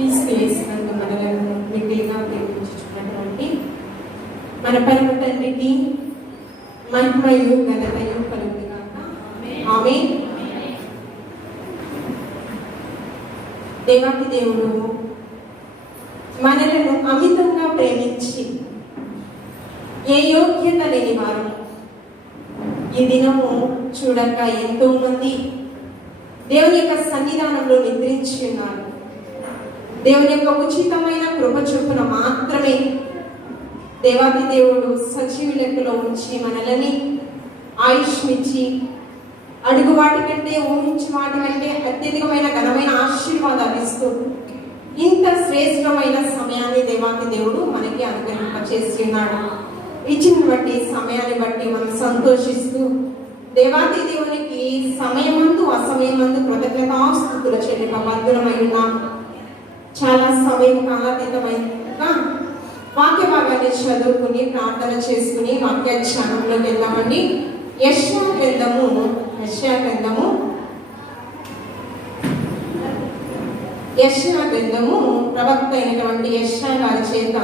తీసుకువేసినందుకు మనలను మిగిలిగా ప్రేమించుకున్నటువంటి మన పరమ తండ్రికి మహిమయు ఘనతయు కలుగుగాక. ఆమేన్. దేవాది దేవుడు మనలను అమితంగా ప్రేమించి ఏ యోగ్యత లేని వారు ఈ దినము చూడక ఎంతో మంది దేవుని యొక్క సన్నిధానంలో నిద్రించి ఉన్నారు. దేవుని యొక్క ఉచితమైన కృప చొప్పున మాత్రమే దేవాది దేవుడు సజీవ లెక్కలో ఉంచి మనల్ని ఆయుష్మిచ్చి అడుగు వాటి కంటే ఊహించి వాటి కంటే అత్యధికమైన ఘనమైన ఆశీర్వాదాలు ఇస్తూ ఇంత శ్రేష్టమైన సమయాన్ని దేవాది దేవుడు మనకి అనుగ్రహింపచేసి ఉన్నాడు. ఇచ్చిన బట్టి సమయాన్ని బట్టి మనం సంతోషిస్తూ దేవాది దేవునికి సమయమందు అసమయమందు కృతజ్ఞతాస్తుతులు చెల్లింపబద్ధులమై ఉన్నాం. చాలా సమయం కాలాతీతమైనగా వాక్య భాగాన్ని చదువుకుని ప్రార్థన చేసుకుని వాక్య ధ్యానంలోకి వెళ్దామండి. యెషయా గ్రంథము ప్రవక్త అయినటువంటి యెషయా గారి చేత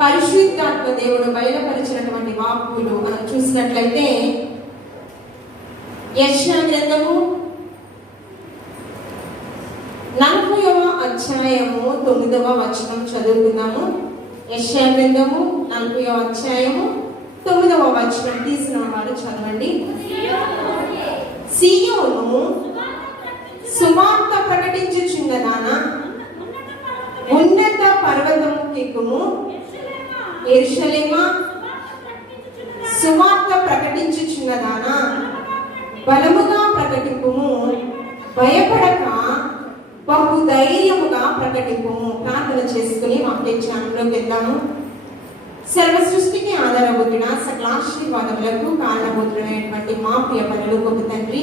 పరిశుద్ధాత్మ దేవుడు బయలుపరిచినటువంటి వాక్కులు మనం చూసినట్లయితే యెషయా గ్రంథము 40వ అధ్యాయము 9వ వచనం చదువుకుందాము. యెషయా గ్రంథము 40వ అధ్యాయము 9వ వచనం తీసిన వారు చదవండి. సీయోను సువార్త ప్రకటించుచున్నదానా, ఉన్నత పర్వతము కెక్కుము, యెరూషలేమా సువార్త ప్రకటించుచున్నదానా బలముగా ప్రకటింపుము, భయపడక బహు ధైర్యముగా ప్రకటింపుము. ప్రార్థన చేసుకుని వాక్య ధ్యానంలోకి వెళ్దాము. సర్వ సృష్టికి ఆధారభూతుడా, సకల ఆశీర్వాదములకు కారణభూతుడైనటువంటి మా ప్రియ పరలోకపు తండ్రి,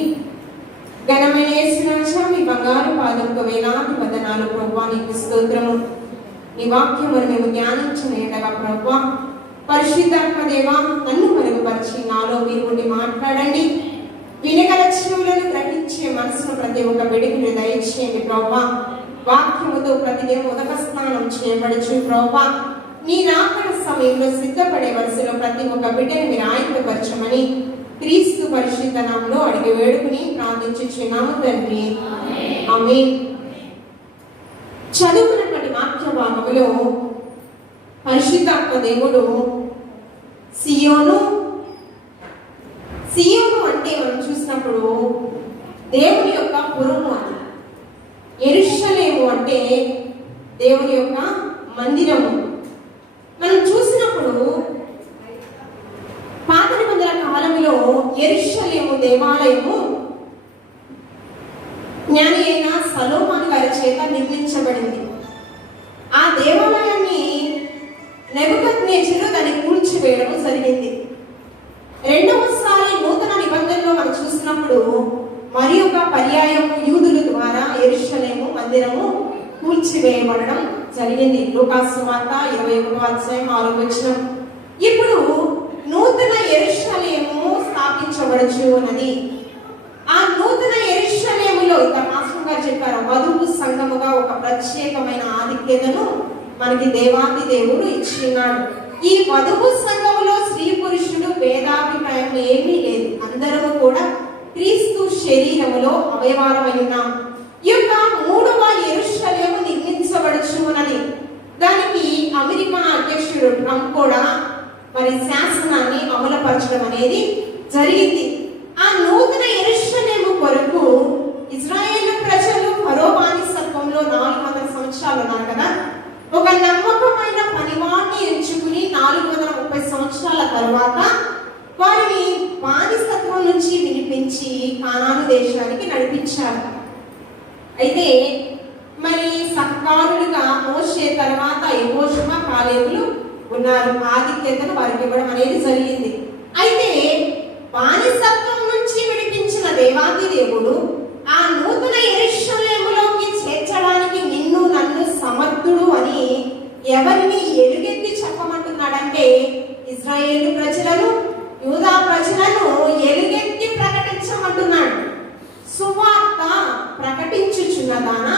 ఘనమైన యేసురాజా, మీ బంగారు పాదముకు వేలాది వందనాలు ప్రభువా. నీకు స్తోత్రము. నీ వాక్యమును మేము ధ్యానించలేడగా ప్రభువా, పరిశుద్ధాత్మ దేవా, నన్ను మరుగుపరిచి నాలో మీరు ఉండి మాట్లాడండి. వినగల చెవులను గ్రహించే మనసును ప్రతి ఒక్క బిడ్డకి దయచేయండి ప్రభువా. వాక్యముతో ప్రతిదినం ఉదక స్నానం చేయబడుచు ప్రభువా, నీ రాకడ సమయంలో సిద్ధపడే వరుసలో ప్రతి ఒక్క బిడ్డని మీరు ఆయుధపరచమని క్రీస్తు పరిశుద్ధ నామములో అడిగి వేడుకుని ప్రార్థించుచున్నాము తండ్రి. ఆమేన్. చదువుకున్నటువంటి వాక్య భాగములో పరిశుద్ధాత్మ దేవుడు సియోను అంటే మనం చూసినప్పుడు దేవుని యొక్క పురము అని, యెరూషలేము అంటే దేవుని యొక్క మందిరము. మనం చూసినప్పుడు పాత నిబంధన కాలంలో యెరూషలేము దేవాలయము జ్ఞాని అయిన సొలొమోను గారి చేత నిర్మించబడింది. ఆ దేవాలయాన్ని నెబుకద్నెజరు దాన్ని కూల్చివేయడం జరిగింది. రెండవసారి నూతన నిబంధనలో మనం చూసినప్పుడు మరి ఒక పర్యాయం యూదుల ద్వారా యెరూషలేము మందిరము కూల్చివేయబడడం జరిగింది. లూకాసు సువార్త 21వ అధ్యాయం 6వ వచనం. ఇప్పుడు నూతన యెరూషలేము స్థాపించబడచ్చు అన్నది. ఆ నూతన యెరూషలేములో మాస్టర్ గారు చెప్పారు, వధువు సంఘముగా ఒక ప్రత్యేకమైన ఆధిక్యతను మనకి దేవాది దేవుడు ఇచ్చిన్నాడు. ఈ వధువు సంఘములో స్త్రీ పురుషుడు భేదాభిప్రాయం ఏమీ లేదు. అందరము కూడా క్రీస్తు శరీరములో అవయవాలమై ఉన్నాం. ఈ యొక్క 3వ యెరూషలేము నిర్మించబడచ్చు అన్నది. దానికి అమెరికా అధ్యక్షుడు ట్రంప్ కూడా మరి శాసనాన్ని అమలుపరచడం అనేది జరిగింది. ఆ నూతన యెరూషలేము కొరకు ఇజ్రాయేలు ప్రజలు ఫరో బానిసత్వంలో 400 సంవత్సరాలు ఉన్నారు కదా. ఒక నమ్మకమైన పనివాడిని ఎంచుకుని 430 సంవత్సరాల తర్వాత వారిని బానిసత్వం నుంచి వినిపించి కానాను దేశానికి నడిపించారు. అయితే మరి సహకారులుగా మోషే తర్వాత యెహోషువ, కాలేబులు ఉన్నారు. ఆధిక్యతను వారికి ఇవ్వడం అనేది జరిగింది. అయితే బానిసత్వం నుంచి విడిపించిన దేవాది దేవుడు ఆ నూతన యెరూషలేములోకి చేర్చడానికి నిన్ను నన్ను సమర్థుడు అని ఎవరిని ఎలుగెత్తి చెప్పమంటున్నాడంటే ఇజ్రాయేలు ప్రజలను, యూదా ప్రజలను ఎలుగెత్తి ప్రకటించమంటున్నాడు. సువార్త ప్రకటించుచున్నదాన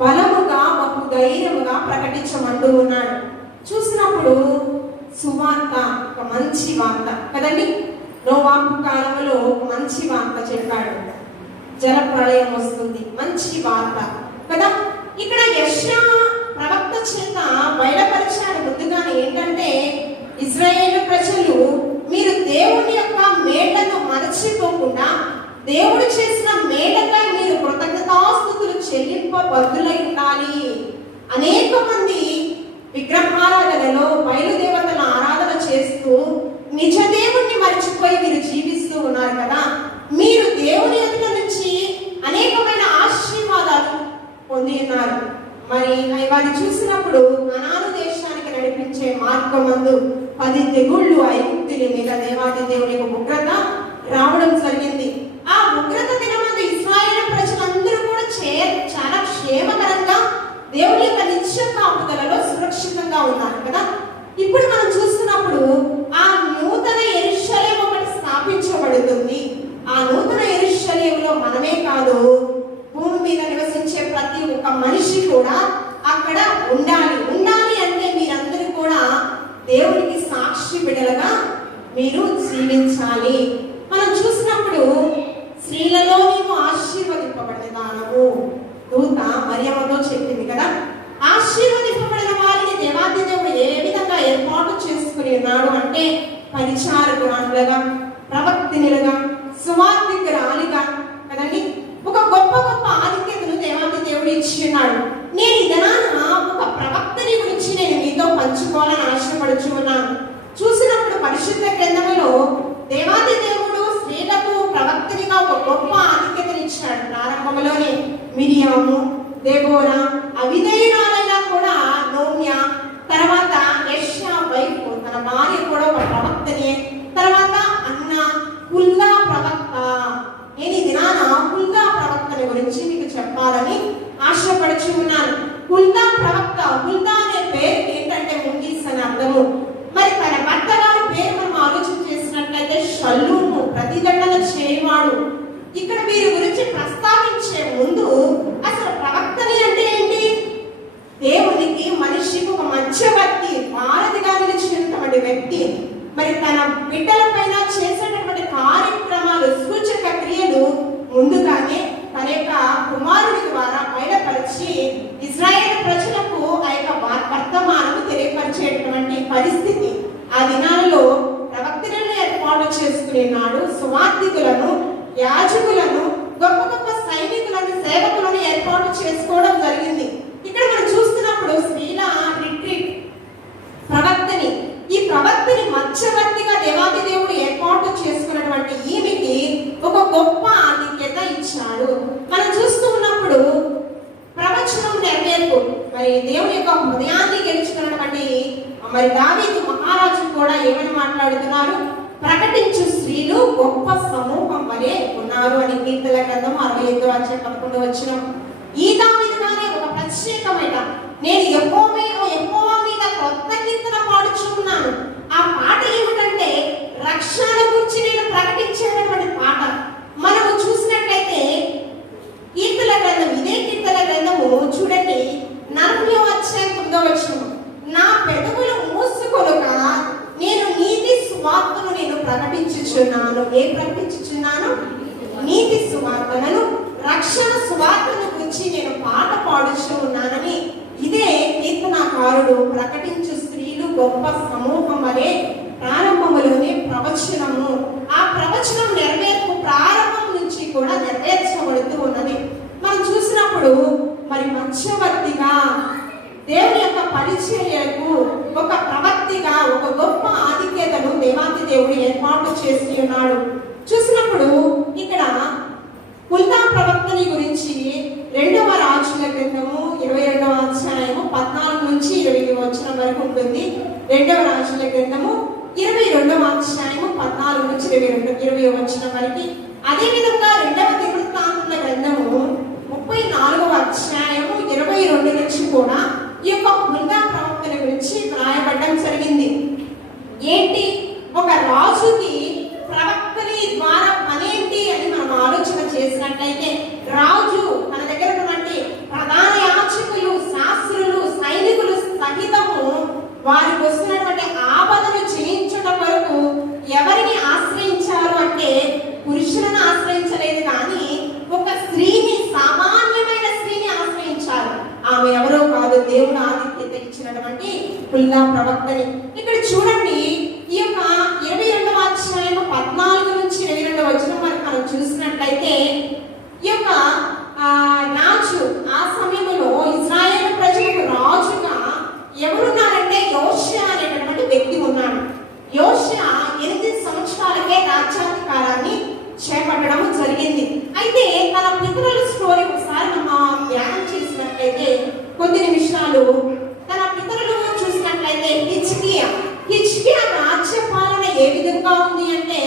బలముగా బహుధైర్యముగా ప్రకటించమంటూ ఉన్నాడు. చూసినప్పుడు సువార్త ఒక మంచి వార్త కదండి. నోవాహు కాలంలో ఒక మంచి వార్త చెప్పాడు. జల ప్రళయం వస్తుంది, మంచి వార్త కదా. ఇక్కడ యెషయా ప్రవక్త చేత బయలుపరిచాడు ముందుగానే ఏంటంటే, ఇశ్రాయేలు ప్రజలు మీరు దేవుని యొక్క మేళ్లను మరచిపోకుండా దేవుడు చేసిన మేళ్లపై మీరు కృతజ్ఞతాస్తుతులు చెల్లింపబద్దులై ఉండాలి. అనేక మంది విగ్రహారాధనలో బయలుదేవతల ఆరాధన చేస్తూ నిజ దేవుణ్ణి మర్చిపోయి మీరు జీవిస్తూ ఉన్నారు కదా. మీరు దేవుని ఎదుట నుంచి అనేకమైన ఆశీర్వాదాలు పొంది ఉన్నారు. మరి వారిని చూసినప్పుడు కనాను దేశానికి నడిపించే మార్గమందు 10 తెగుళ్ళు ఐగుప్తుల మీద దేవాది దేవుని యొక్క ఉగ్రత రావడం జరిగింది. ఆ ఉగ్రత దినమందు ఇశ్రాయేలు ప్రజలందరూ కూడా చాలా క్షేమకరంగా దేవుని యొక్క నిత్య కాపుదలలో సురక్షితంగా ఉన్నారు కదా. ఇప్పుడు మనం చూస్తున్నప్పుడు ఆ నూతన యెరూషలేము ఒకటి స్థాపించబడుతుంది. ఆ నూతన యెరూషలేములో మనమే కాదు, భూమి మీద నివసించే ప్రతి ఒక్క మనిషి కూడా అక్కడ ఉండాలి. అంటే మీరందరూ కూడా దేవునికి సాక్షి బిడ్డలుగా మీరు జీవించాలి. మనం చూసినప్పుడు స్త్రీలలో నీవు ఆశీర్వదింపబడిన దానవు దూత మరియమ్మతో చెప్పింది కదా. ఆశీర్వదింపబడిన వారిని దేవాది దేవుడు ఏ విధంగా ఏర్పాటు చేసుకుని ఉన్నాడు అంటే, పరిచారకురాలుగా, ప్రవక్తినులుగా, సువార్తికురాలిగా కదండి. ఒక గొప్ప గొప్ప ఆధిక్యతను దేవాది దేవుడు ఇచ్చి ఉన్నాడు. నేను ఇదనాన ఒక ప్రవక్తని గురించి నేను మీతో పంచుకోవాలని ఆశపడుచు ఉన్నాను. చూసినప్పుడు పరిశుద్ధ గ్రంథములో దేవాది దేవుడు స్త్రీలకు ప్రవక్తనిగా ఒక గొప్ప ఆధిక్యతను ఇచ్చాడు. ప్రారంభంలోనే మిరియాము, దెబోరా, అవిధేయురాలైనా కూడా నోమ్య, తర్వాత యెషయా వైఫ్ తన భార్య కూడా ఒక ప్రవక్తనే, తర్వాత అన్న హుల్దా ప్రవక్త. నేను ఈ దినాన హుల్దా ప్రవక్తని గురించి మీకు చెప్పాలని ఆశపడుచు ఉన్నాను. హుల్దా ప్రవక్త, హుల్దా అనే పేరు ఏంటంటే ముంగీస్ అని అర్థము. మరి తన భర్త గారి పేరు మనం ఆలోచన చేసినట్లయితే షల్లూము, ప్రతిదండన చేయవాడు. ఇక్కడ వీరి గురించి ప్రస్తావించే ముందు అసలు ప్రవక్తని అంటే ఏంటి? దేవునికి మనిషికి ఒక మధ్యవర్తి, వారధిగా నిలిచినటువంటి వ్యక్తి. మరి తన బిడ్డల పైన చేసేటటువంటి కార్యక్రమాలు, సూచక క్రియలు ముందుగానే తన యొక్క కుమారుడి ద్వారా బయలుపరిచి ఇశ్రాయేలు ప్రజలకు ఆ యొక్క వర్తమానము తెలియపరిచేటువంటి పరిస్థితి. ఆ దినాలలో ప్రవక్తలను ఏర్పాటు చేసుకున్నాడు. సువార్తికులను, యాజకులను, గొప్ప గొప్ప సైనికులను, సేవకులను ఏర్పాటు చేసుకోవడం జరిగింది. ఇక్కడ మనం చూస్తున్నప్పుడు స్త్రీల రిట్రీట్ ప్రవక్తని, ఈ ప్రవక్తని మధ్యవర్తిగా దేవాది దేవుడు ఏర్పాటు చేసుకున్నటువంటి ఈమెకి ఒక గొప్ప ఆధిక్యత ఇచ్చాడు. మనం చూస్తూ ఉన్నప్పుడు ప్రవచనం నెరవేర్పు, మరి దేవుని యొక్క హృదయాన్ని గెలుచుకున్నటువంటి మరి దావీదు మహారాజు కూడా ఏమని మాట్లాడుతున్నారు? ప్రకటించు స్త్రీలు గొప్ప సమూహం వలె ఉన్నారు అని కీర్తన గ్రంథం 65:11 ఈ దావీదుగానే ఒక ప్రత్యేకమైన, నేను యెహోవా మీద కొత్త కీర్తన పాడుచున్నాను. ఆ పాట ఏమిటంటే రక్షణ గురించి నేను ప్రకటించేటటువంటి పాట. మనము చూసినట్లయితే కీర్తన గ్రంథం, ఇదే కీర్తన గ్రంథము చూడండి 40:9, నా పెదవులు మూసుకొనుక నేను నీతి సువార్తను నేను ప్రకటించుచున్నాను. ప్రకటించుచున్నాను? నీతి సువార్తను, రక్షణ సువార్తను గురించి నేను పాట పాడుచు ఉన్నానని ఇదే కీర్తనాకారుడు ప్రకటించు స్త్రీలు గొప్ప సమూహం వలె ప్రారంభంలోనే ప్రవచనము, ఆ ప్రవచనం నెరవేర్పు ప్రారంభం నుంచి కూడా నెరవేర్చబడుతూ ఉన్నది. మనం చూసినప్పుడు మరి మధ్యవర్తిగా దేవుని యొక్క పరిచర్యకు ఒక ప్రవక్తిగా ఒక గొప్ప ఆధిక్యతను దేవాది దేవుడు ఏర్పాటు చేసి ఉన్నాడు. చూసినప్పుడు ఇక్కడ హుల్దా ప్రవక్తని గురించి 2వ రాజుల గ్రంథము 22:14-20 వరకు ఉంటుంది. 2వ రాజుల గ్రంథము 22:14-20 వరకు. అదే విధంగా 2వ దినవృత్తాంతముల గ్రంథము 34:22 నుంచి కూడా ఈ యొక్క హుల్దా ప్రవక్తని గురించి రాయబడడం జరిగింది. ఏంటి? ఒక రాజుకి ప్రవక్తని ద్వారా పనేంటి అని మనం ఆలోచన చేసినట్లయితే, రాజు తన దగ్గర ఉన్నటువంటి ప్రధాన యాజకులు, శాస్త్రులు హుల్లా ప్రవక్తని. ఇక్కడ చూడండి, ఈ యొక్క 22వ అధ్యాయం 14 నుంచి 22వ వచనం వరకు మనం చూసినట్లయితే, ఈ యొక్క రాజు ఆ సమయంలో ఇశ్రాయేలు ప్రజలకు రాజుగా ఎవరున్నారంటే యోషియా అనేటటువంటి వ్యక్తి ఉన్నాడు. యోషియా 8 సంవత్సరాలకే రాజ్యాధికారాన్ని చేపట్టడం జరిగింది. అయితే తన పితరుల స్టోరీ ఒకసారి మనం ధ్యానం చేసినట్లయితే, కొద్ది నిమిషాలు తన పితరులు చూసినట్లయితే హిజ్కియా రాజ్యపాలన ఏ విధంగా ఉంది అంటే,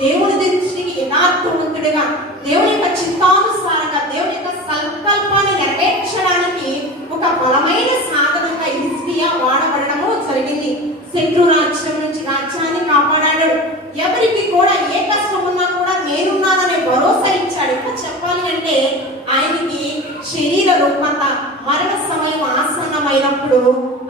దేవుని దృష్టికి యథార్థవంతుడిగా, దేవుని యొక్క చిత్తానుసారంగా, దేవుని యొక్క సంకల్పాన్ని నెరవేర్చడానికి ఒక బలమైన సాధనంగా హిజ్కియా వాడబడము జరిగింది. శత్రు రాజ్యం నుంచి రాజ్యాన్ని కాపాడాడు. ఎవరికి కూడా ఏ కష్టం ఉన్నా కూడా నేనున్నాననే భరోసా ఇచ్చాడు. ఇంకా చెప్పాలి అంటే ఆయనకి శరీర రూపత మరణ సమయం ఆసన్నమైనప్పుడు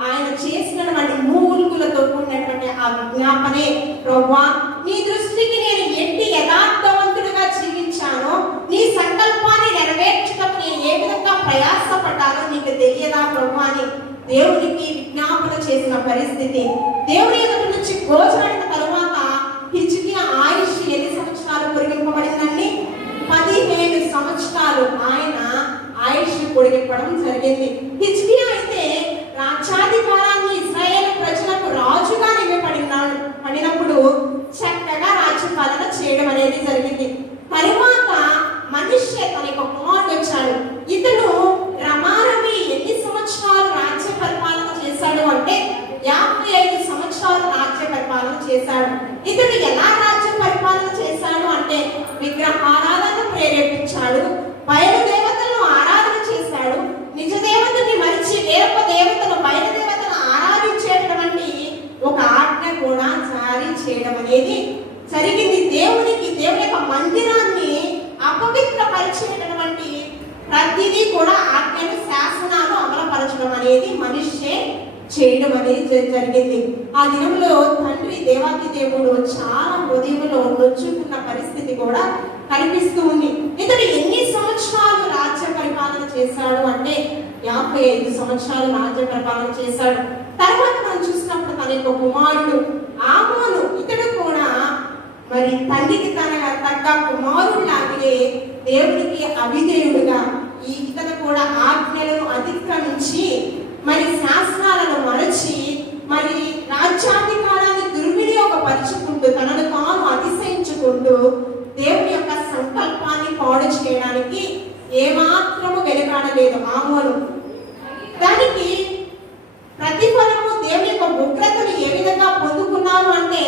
ఆయన చేసినటువంటి మూలుగులతో కూడినటువంటి ఆ విజ్ఞాపనే, ప్రభువా నీ దృష్టికి నేను ఎట్టి యథార్థవంతుడిగా జీవించానో, నీ సంకల్పాన్ని నెరవేర్చడం నేను ఏ విధంగా ప్రయాసపడ్డానో నీకు తెలియదా ప్రభువా అని దేవునికి విజ్ఞాపన చేసిన పరిస్థితి. దేవుని ఎదుటి నుంచి గోచరడిన తరువాత హిజ్కియా ఆయుష్ ఎన్ని సంవత్సరాలు పొడిగింపబడిందండి? 15 సంవత్సరాలు ఆయన ఆయుష్ పొడిగింపడం జరిగింది. హిజ్కియా అయితే రాజ్యాధికారాన్ని ఇశ్రాయేలు ప్రజలకు రాజుగా పడినప్పుడు చక్కగా రాజ్యపాలన చేయడం అనేది జరిగింది. తరువాత మనిషి తన యొక్క కుమారుడు వచ్చాడు. ఇతను రమారమి ఎన్ని సంవత్సరాలు రాజ్య పరిపాలన చేశాడు అంటే 55 సంవత్సరాలు రాజ్య పరిపాలన చేశాడు. ఇతడు ఎలా రాజ్య పరిపాలన చేశాడు అంటే, విగ్రహారాధన ప్రేరేపించాడు, బయలు దేవతలను ఆరాధన చేశాడు, నిజ దేవతని మరిచి వేరొక దేవతను బయలు దేవతను ఆరాధించేటటువంటి ఒక ఆజ్ఞ కూడా జారీ చేయడం అనేది జరిగింది. దేవుని యొక్క మందిరాన్ని అపవిత్రపరిచేటటువంటి ప్రతిదీ కూడా ఆజ్ఞలు, శాసనాలు అమలుపరచడం అనేది మనిషే చేయడం అనేది జరిగింది. ఆ దినంలో తండ్రి దేవాది దేవుడు చాలా హృదయంలో నొచ్చుకున్న పరిస్థితి కూడా కనిపిస్తూ ఉంది. ఇతడు ఎన్ని సంవత్సరాలు రాజ్య పరిపాలన చేశాడు అంటే 55 సంవత్సరాలు రాజ్య పరిపాలన చేశాడు. తర్వాత మనం చూసినప్పుడు తన యొక్క కుమారుడు ఆమోను, ఇతడు కూడా మరి తండ్రికి తగ్గ కుమారుడు లాగే దేవునికి అవిధేయుడుగా, ఇతను కూడా ఆజ్ఞలను అతిక్రమించి మరి శాసనాలను మరచి మరి రాజ్యాధికారాన్ని దుర్వినియోగపరుచుకుంటూ తనను తాను అతిశయించుకుంటూ దేవుని యొక్క సంకల్పాన్ని పాడు చేయడానికి ఏమాత్రము వెనుకాడలేదు ఆమోను. దానికి ప్రతిఫలము దేవుని యొక్క ఉగ్రతను ఏ విధంగా పొందుకున్నారు అంటే,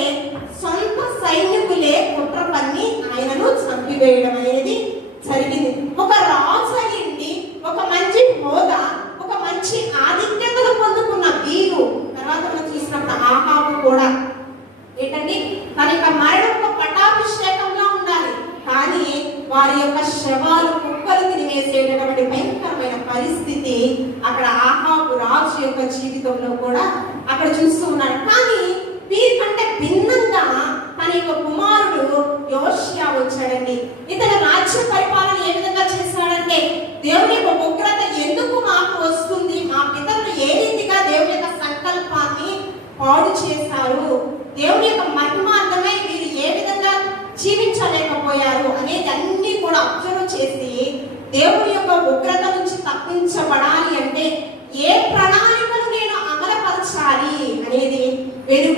సొంత సైనికులే కుట్ర పన్ని ఆయనను చంపివేయడం అనేది జరిగింది. ఒక రాజు అయింది, ఒక మంచి హోదా, ఒక మంచి ఆధిక్యతను పొందుకున్న వీరు తర్వాత మనం చూసినప్పుడు ఆహాబు కూడా ఏంటండి, తన యొక్క మరణం ఒక పట్టాభిషేకంగా ఉండాలి, కానీ వారి యొక్క శవాలు కుక్కలు తినివేసేటటువంటి భయంకరమైన పరిస్థితి అక్కడ ఆహాబు రాజు యొక్క జీవితంలో కూడా అక్కడ చూస్తూ ఉన్నాడు. కానీ వీరికంటే భిన్నంగా తన యొక్క కుమారుడు యోషియా వచ్చాడండి. ఇతను రాజ్య పరిపాలన ఏ విధంగా చేశాడంటే, దేవుని యొక్క ఉగ్రత ఎందుకు మాకు వస్తుంది, మా పితరులు ఏ రీతిగా దేవుని యొక్క సంకల్పాన్ని పాడు చేశారు, దేవుని యొక్క మహిమార్థమై వీరు ఏ విధంగా జీవించలేకపోయారు అనేది అన్ని కూడా అబ్జర్వ్ చేసి, దేవుని యొక్క ఉగ్రత నుంచి తప్పించబడాలి అంటే ఏ ప్రణాళికను నేను అమలుపరచాలి అనేది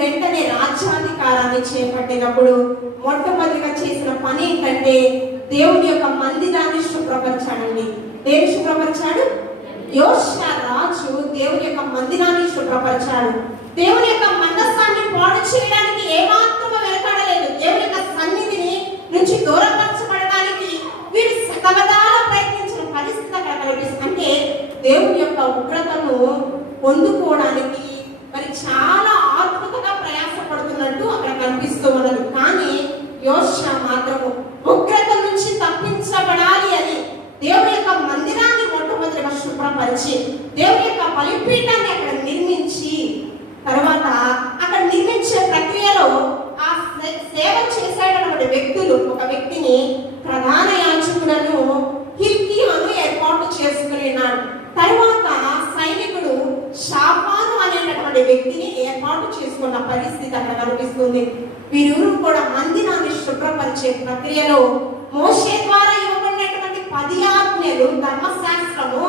వెంటనే రాజ్యాధికారాన్ని చేపట్టినప్పుడు మొట్టమొదటిగా చేసిన పని ఏంటంటే, దేవుని యొక్క మందిరాన్ని శుభ్రపరచాడండి. దేని శుభ్రపరచాడు? యోషియా రాజు దేవుని యొక్క మందిరాన్ని శుభ్రపరచాడు. దేవుని యొక్క మందస్థాన్ని పాడు చేయడానికి ఏమాత్రము వెనకాడలేదు. దేవుని యొక్క సన్నిధిని నుంచి దూరపరచబడడానికి వీరు శతవిధాల ప్రయత్నించిన పరిస్థితి అక్కడ కనిపిస్తుంది. అంటే దేవుని యొక్క ఉగ్రతను పొందుకోవడానికి మరి చాలా అద్భుతంగా ప్రయాసపడుతున్నట్టు అక్కడ కనిపిస్తూ ఉన్నది. కానీ యోషియా మాత్రము ఉగ్రత నుంచి తప్పించబడాలి అని దేవుని యొక్క మందిరాన్ని మొట్టమొదటిగా శుభ్రపరిచి, దేవుని యొక్క బలిపీఠాన్ని అక్కడ నిర్మించి, తర్వాత అక్కడ నిర్మించే ప్రక్రియలో ఆ సేవ చేసేటటువంటి వ్యక్తులు, ఒక వ్యక్తిని ప్రధాన యాజకులను హిల్కీయాను ఏర్పాటు చేసుకుని ఉన్నాడు. తర్వాత సైనికుడు షాఫాను అనేటటువంటి వ్యక్తి చేసుకున్న పరిస్థితి అక్కడ కనిపిస్తుంది. వీరు కూడా మందిరాన్ని శుభ్రపరిచే ప్రక్రియలో మోషే ద్వారా ఇవ్వబడినటువంటి 10 ఆజ్ఞలు, ధర్మశాస్త్రము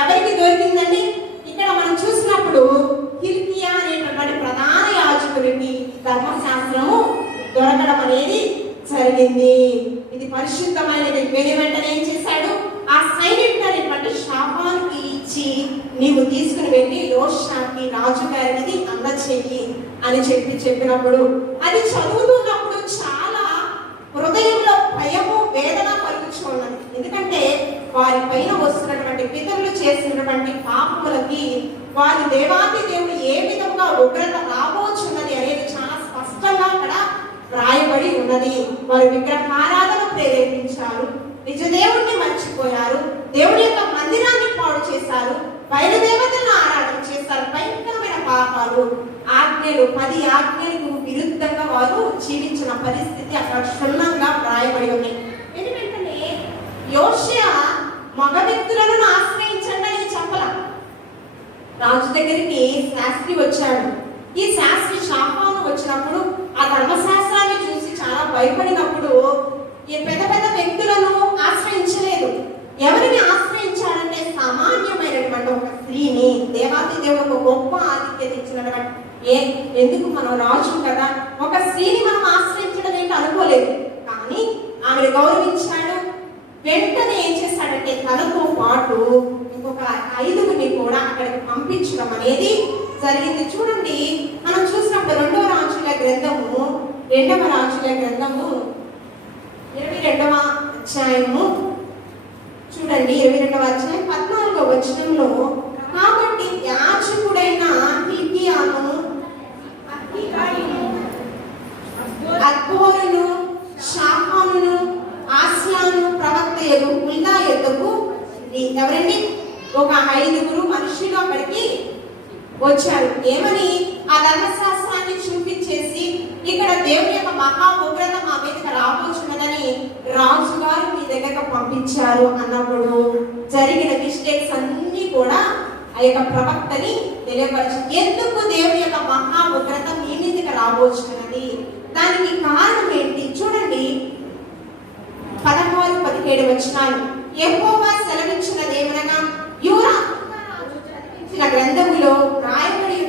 ఎవరికి దొరికిందండి? ఇక్కడ మనం చూసినప్పుడు హిల్కియా అనేటటువంటి ప్రధాన యాజకుడికి ధర్మశాస్త్రము దొరకడం అనేది జరిగింది. ఇది పరిశుద్ధమైనది. వెంటనే ఏం చేశాడు? ఆ సైనికుడు అనేటువంటి షాఫానుకి ఇచ్చి, నీవు తీసుకుని వెళ్ళి యోషాకి రాజుగారికి అందచేయి అని చెప్పినప్పుడు అది చదువుతున్నప్పుడు చాలా హృదయంలో భయము, వేదన కలుగుచున్నది. ఎందుకంటే వారి పైన వస్తున్నటువంటి పితరులు చేసినటువంటి పాపములకి వారి దేవాది దేవుడు ఏ విధంగా ఉగ్రత రాబోచున్నది అనేది చాలా స్పష్టంగా అక్కడ రాయబడి ఉన్నది. వారు విగ్రహారాధన ప్రేరేపించారు, నిజ దేవుణ్ణి మర్చిపోయారు, దేవుని యొక్క మందిరాన్ని పాడు చేశారు, బయలుదేవతలను ఆరాధన చేశారు. భయంకరమైన పాపాలు, ఆజ్ఞలు, 10 ఆజ్ఞలకు విరుద్ధంగా వారు జీవించిన పరిస్థితి అక్కడ క్షుణ్ణంగా రాయబడి ఉన్నాయి. ఎందుకంటే యోషియా మగ వ్యక్తులను ఆశ్రయించండి అని చెప్పల. రాజు దగ్గరికి శాస్త్రి వచ్చాడు. ఈ శాస్త్రి షాఫాను వచ్చినప్పుడు ఆ ధర్మశాస్త్రాన్ని చూసి చాలా భయపడినప్పుడు ఈ పెద్ద పెద్ద వ్యక్తులను ఆశ్రయించలేదు. ఎవరిని ఆశ్రయించాడంటే సామాన్యమైనటువంటి ఒక స్త్రీని. దేవాది దేవుడు గొప్ప ఆధిక్యత ఇచ్చినటువంటి ఎందుకు మనం రాజు కదా, ఒక స్త్రీని మనం ఆశ్రయించడం ఏంటి అనుకోలేదు. కానీ ఆమెను గౌరవించాడు. వెంటనే ఏం చేశాడంటే తనతో పాటు ఇంకొక 5గురిని కూడా అక్కడికి పంపించడం అనేది జరిగింది. చూడండి, మనం చూసినప్పుడు 2వ రాజుల గ్రంథము 22వ అధ్యాయము చూడండి, 22వ అధ్యాయం 14వ వచనంలో, కాబట్టి యాజకుడైన హిల్కీయాను, అక్బోరును, షాఫానును, ఆసియాను ప్రవక్త హుల్దా యొద్దకు ఎవరండి? ఒక 5గురు మనుషులు అక్కడికి వచ్చారు. ఏమని? ఆ ధర్మశాస్త్రాన్ని చూపించేసి, ఇక్కడ దేవుని యొక్క మహా ఉగ్రత మా మీదకి రాబోచున్నదని రాజుగారు మీ దగ్గరకు పంపించారు అన్నప్పుడు జరిగిన మిస్టేక్స్ అన్ని కూడా ఆ యొక్క ప్రవక్తని తెలియపరచు. ఎందుకు దేవుని యొక్క మహా ఉగ్రత మీ మీదకి రాబోచున్నది, దానికి కారణం ఏంటి? చూడండి 16, 17 వచనాలు. యెహోవా సెలవిచ్చినదేమనగా, యూదా చదివించిన గ్రంథములో రాయబడి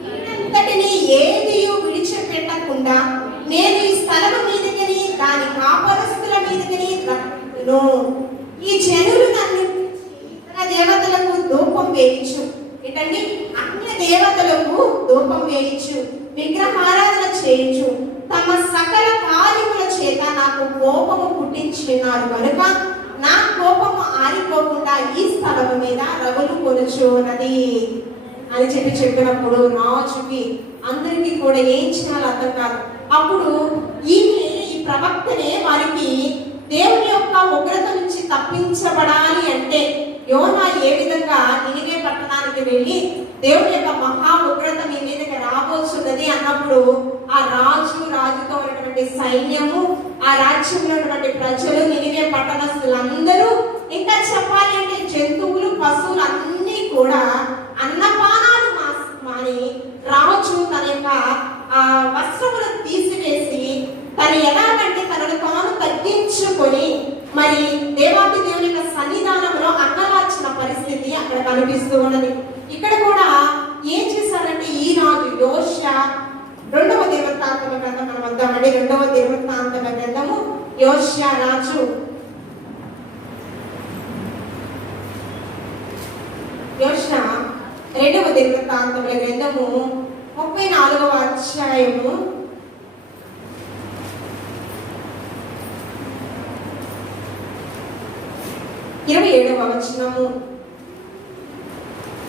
వీడంతటిని ఏదియు విడిచిపెట్టకుండా నేను ఈ స్థలము మీదకిని దాని కాపరస్తుల మీదకిని రప్పింతును. ఈ జనులు నన్ను ఇతర దేవతలకు ధూపం వేయించు. ఏంటండి? అన్య దేవతలకు ధూపం వేయించు, విగ్రహారాధన చేయించు, తమ సకల కార్యముల చేత నాకు కోపము పుట్టించినారు కనుక నా కోపము ఆరిపోకుండా ఈ స్థలము మీద రగులు కొనుచున్నది అని చెప్పినప్పుడు రాజుకి అందరికీ కూడా ఏం చేయాలో అర్థం కాదు. అప్పుడు ఈ ప్రవక్తనే వారికి దేవుని యొక్క ఉగ్రత నుంచి తప్పించబడాలి అంటే యోనా ఏ విధంగా నినివే పట్టణానికి వెళ్ళి దేవుని యొక్క మహా ఉగ్రత మీ మీదకి రాబోతున్నది అన్నప్పుడు ఆ రాజుతో ఉన్నటువంటి సైన్యము, ఆ రాజ్యంలో ఉన్నటువంటి ప్రజలు, నినివే పట్టణస్తులందరూ, ఇంకా చెప్పాలి అంటే జంతువులు, పశువులు అన్నీ కూడా అన్నపానాలు మాని రాజు తన యొక్క వస్త్రములు తీసివేసి తను ఎలాగంటే తనను తాను తగ్గించుకొని మరి దేవాది దేవుని యొక్క సన్నిధానంలో అంగలార్చిన పరిస్థితి అక్కడ కనిపిస్తూ ఉన్నది. ఇక్కడ కూడా ఏం చేశారంటే ఈ రాజు యోషియా 2వ దినవృత్తాంతముల గ్రంథం మనం వద్దామండి. 2వ దినవృత్తాంతముల గ్రంథము యోషియా రాజు 2వ దినవృత్తాంతముల గ్రంథము 34వ అధ్యాయము 27వ వచనము.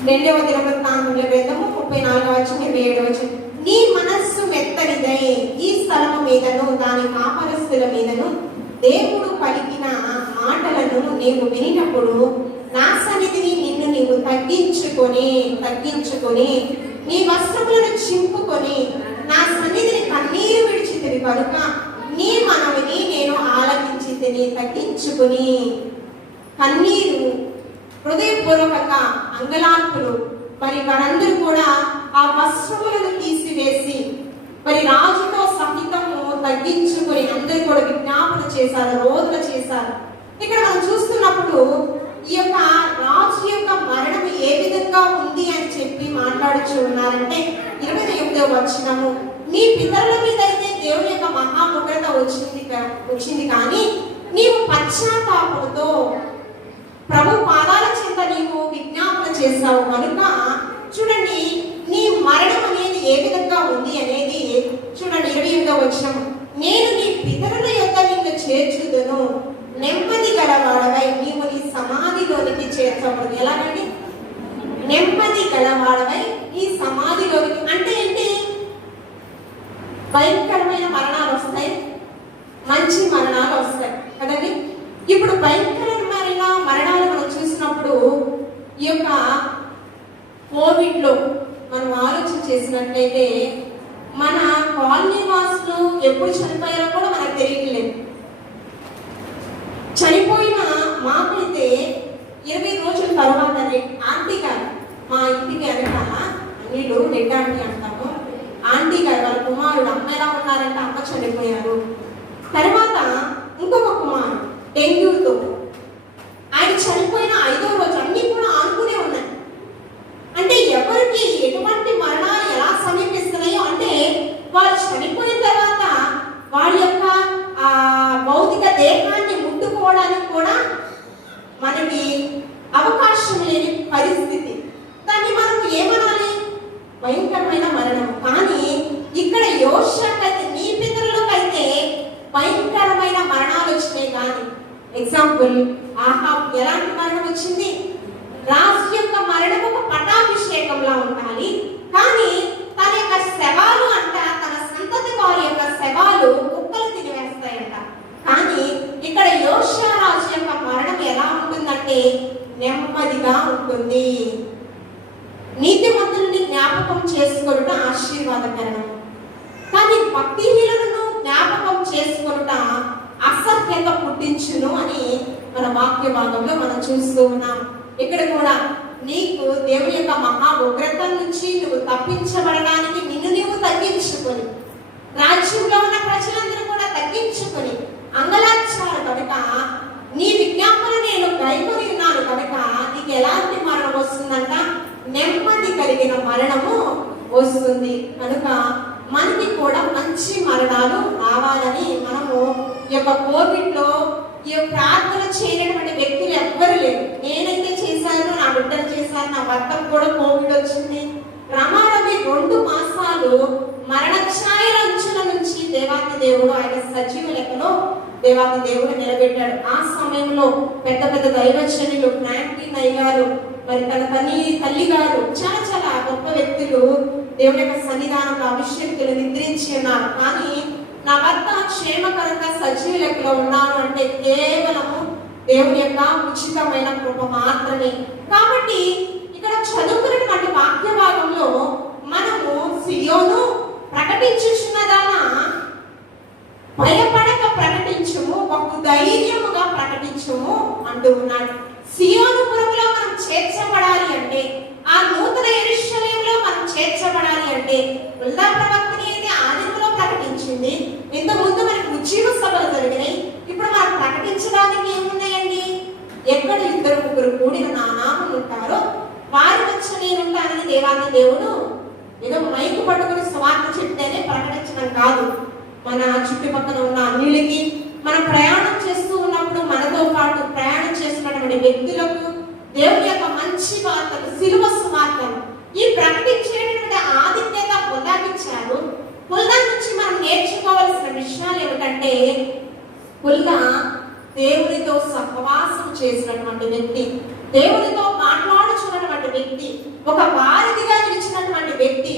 2వ దినవృత్తాంతముల గ్రంథము 34వ వచనం 27వ వచనం. నీ మనస్సు మెత్తనిదై ఈ స్థలము మీదను దాని కాపరస్తుల మీదను దేవుడు పలికిన మాటలను నీవు వినినప్పుడు నా సన్నిధిని నిన్ను నీవు తగ్గించుకొని నీ వస్త్రములను చింపుకొని నా సన్నిధిని కన్నీరు విడిచితివి కనుక నీ మనవిని నేను ఆలకించి తగ్గించుకుని కన్నీరు, హృదయపూర్వకంగా అంగలార్పులు, మరి వారందరూ కూడా ఆ వస్త్రములను తీసివేసి మరి రాజుతో సహితము తగ్గించుకొని అందరూ కూడా విజ్ఞాపన చేశారు, రోదన చేశారు. ఇక్కడ మనం చూస్తున్నప్పుడు ఈ యొక్క రాజు యొక్క మరణం ఏ విధంగా ఉంది అని చెప్పి మాట్లాడుచూ ఉన్నారంటే 28వ వచనము, మీ పితరుల మీద అయితే దేవుని యొక్క మహాముగ్రత వచ్చింది కానీ నీవు పశ్చాత్తాపంతో ప్రభు పాదాల చెంత నీవు విజ్ఞాపన చేశావు కనుక చూడండి నీ మరణం అనేది ఏ విధంగా ఉంది అనేది చూడండి 28వ వచనం, నేను నీ పితరుల యొక్క నిన్ను చేర్చుదును, నెమ్మది గలవాడవై నీవు నీ సమాధిలోనికి చేర్చబడదు. ఎలాగండి? నెమ్మది గలవాడవై ఈ సమాధిలోనికి అంటే ఏంటి? భయంకరమైన మరణాలు వస్తాయి, మంచి మరణాలు వస్తాయి కదండి. ఇప్పుడు భయంకరమైన మరణాలు మనం చూసినప్పుడు ఈ యొక్క కోవిడ్ లో మనం ఆలోచన చేసినట్లయితే మన కాలనీ వాసులు ఎప్పుడు చనిపోయారో కూడా మనకు తెలియట్లేదు. చనిపోయిన మాకైతే 20 రోజుల తర్వాత ఆంటీ గారు, మా ఇంటికి వెనకాల నీళ్ళు రెడ్ ఆంటీ అంటాము, ఆంటీ గారు వాళ్ళ కుమారుడు అమ్మ ఎలా ఉన్నారంటే అమ్మ చనిపోయారు. తర్వాత ఇంకొక కుమారుడు డెంగ్యూతో ఆయన చనిపోయిన 5వ రోజు అన్ని కూడా ఆనుకునే ఉన్నాయి. అంటే ఎవరికి ఎటువంటి మరణాలు ఎలా సమీపిస్తున్నాయో అంటే వాళ్ళు చనిపోయిన తర్వాత వాళ్ళ యొక్క భౌతిక దేహాన్ని ముట్టుకోవడానికి కూడా మనకి అవకాశం లేని పరిస్థితి. దాన్ని మనం ఏమనాలి? భయంకరమైన మరణం. కానీ ఇక్కడ యోషకైతే నీ పితరులకైతే భయంకరమైన మరణాలు వచ్చినాయి. కానీ ఎగ్జాంపుల్ ఆహాబ్ ఎలాంటి మరణం వచ్చింది? రాజు యొక్క మరణం ఒక పట్టాభిషేకంలా ఉండాలి, కానీ తన యొక్క శవాలు అంట, తన సంతతి వారి యొక్క శవాలు కుక్కలు తినివేస్తాయంట. కానీ ఇక్కడ యోషియా రాజు యొక్క మరణం ఎలా ఉంటుందంటే నెమ్మదిగా ఉంటుంది. నీతిమంతుల్ని జ్ఞాపకం చేసుకొనుట ఆశీర్వాదకరం, కానీ భక్తిహీనులను జ్ఞాపకం చేసుకొనుట అసహ్యత పుట్టించును అని మన వాక్య భాగంలో మనం చూస్తూ ఉన్నాం. ఇక్కడ కూడా నీకు దేవుని యొక్క మహా ఉగ్రత నుంచి నువ్వు తప్పించబడడానికి నిన్ను నీవు తగ్గించుకొని, రాజ్యంలో ఉన్న ప్రజలందరూ కూడా తగ్గించుకొని అంగలార్చారు కనుక, నీ విజ్ఞాపన నేను గైకొని ఉన్నాను కనుక నీకు ఎలాంటి మరణం వస్తుందంట? నెమ్మది కలిగిన మరణము వస్తుంది. కనుక మనకి కూడా మంచి మరణాలు రావాలని మనము ఈ యొక్క కోవిడ్ లో ఈ ప్రార్థన చేయనటువంటి వ్యక్తులు ఎవ్వరు లేరు. నేనైతే చేశాను, నా బిడ్డలు చేశాను, నా భర్తకు కూడా కోవిడ్ వచ్చింది. రమారవి 2 మాసాలు మరణఛాయల అంచుల నుంచి దేవాతి దేవుడు ఆయన సజీవ లెక్కలో దేవాతి దేవుడు నిలబెట్టాడు. ఆ సమయంలో పెద్ద పెద్ద దైవజనులు ఫ్రాంక్లిన్ అయ్యారు, మరి తన తల్లి గారు, చాలా చాలా గొప్ప వ్యక్తులు దేవుని యొక్క సన్నిధానంలో అభిషేక్తులు నిద్రించి ఉన్నారు. కానీ నా భర్త క్షేమకరంగా సజీవ లెక్కలో ఉన్నాను అంటే కేవలము దేవుని యొక్క ఉచితమైన కృప మాత్రమే. కాబట్టి ఇక్కడ చదువుకున్నటువంటి వాక్య భాగంలో మనము సియోను ప్రకటించుచున్నదానా భయపడక ప్రకటించుము, బహు ధైర్యముగా ప్రకటించుము అంటూ ఉన్నాడు. సియోను పురములో మనం చేర్చబడాలి అంటే, ఆ నూతన యెరూషలేములో మనం చేర్చబడాలి అంటే ఉల్దా ప్రవక్తని అయితే ఆదిలో ప్రకటించింది. ఇంత ముందు మనకు ఉజ్జీవ సభలు జరిగినాయి. ఇప్పుడు మనం ప్రకటించడానికి ఏమున్నాయండి? ఎక్కడ 2-3 కూడిన నా నామం ఉంటారో వారి మధ్య నేనుంటానని దేవాది దేవుడు ఏదో మైకు పట్టుకుని స్వార్థ చెప్తేనే ప్రకటించడం కాదు. మన చుట్టుపక్కల ఉన్న అన్యులకి, మనం ప్రయాణం చేస్తూ ఉన్నప్పుడు మనతో పాటు ప్రయాణం చేస్తున్నటువంటి వ్యక్తులకు దేవుని యొక్క మంచి వార్తలు, సిలువ సువార్తలు ఈ ప్రకటించేటువంటి ఆధిక్యత పొందాకిచ్చారు. పుల్దా నుంచి మనం నేర్చుకోవాల్సిన విషయాలు ఏమిటంటే, పుల్దా దేవునితో సహవాసం చేసినటువంటి వ్యక్తి, దేవునితో మాట్లాడుచున్నటువంటి వ్యక్తి, ఒక వారధిగా నిలిచినటువంటి వ్యక్తి.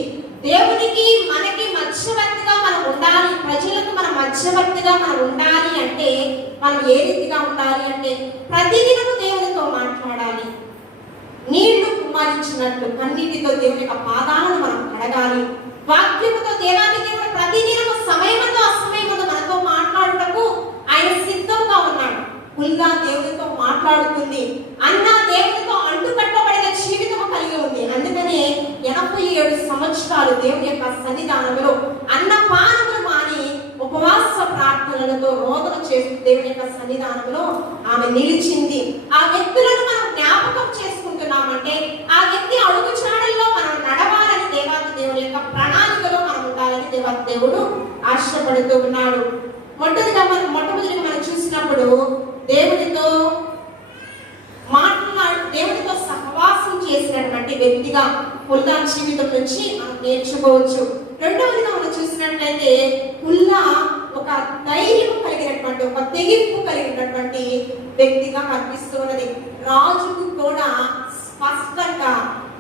దేవునికి మనకి మధ్యవర్తిగా మనం ఉండాలి, ప్రజలకు మన మధ్యవర్తిగా మనం ఉండాలి అంటే మనం ఏ రీతిగా ఉండాలి అంటే ప్రతిదినము దేవునితో మాట్లాడాలి. నీళ్లు కుమ్మరించినట్లు కన్నీటితో దేవుని యొక్క పాదాలను మనం కడగాలి. వాక్యముతో దేవాది దేవుడు ప్రతిదినము సమయముతో అసమయముతో మనతో మాట్లాడుటకు ఆయన సిద్ధంగా ఉన్నాడు. పుల్దా దేవునితో మాట్లాడుతుంది, అన్న దేవునితో అంటుకట్టబడిన జీవితం కలిగి ఉంది. అందుకనే సంవత్సరాలు దేవుని యొక్క సన్నిధానంలో అన్నపానములు మాని ఉపవాస ప్రార్థనలతో రోదన చేస్తూ దేవుని యొక్క సన్నిధానంలో ఆమె నిలిచింది. ఆ వ్యక్తులను మనం జ్ఞాపకం చేసుకుంటున్నామంటే ఆ వ్యక్తి అడుగు చాడల్లో మనం నడవాలని దేవాది దేవుని యొక్క ప్రణాళికలో మనం ఉండాలని దేవాది దేవుడు ఆశపడుతూ ఉన్నాడు. మొట్టమొదటిగా మనం చూసినప్పుడు దేవుడితో దేవుడితో సహవాసం చేసినటువంటి వ్యక్తిగా పుల్లా జీవితం నుంచి మనం నేర్చుకోవచ్చు. రెండవదిగా మనం చూసినట్లయితే పుల్లా ఒక ధైర్యం కలిగినటువంటి, ఒక తెగింపు కలిగినటువంటి వ్యక్తిగా కనిపిస్తూ ఉన్నది. రాజుకు కూడా స్పష్టంగా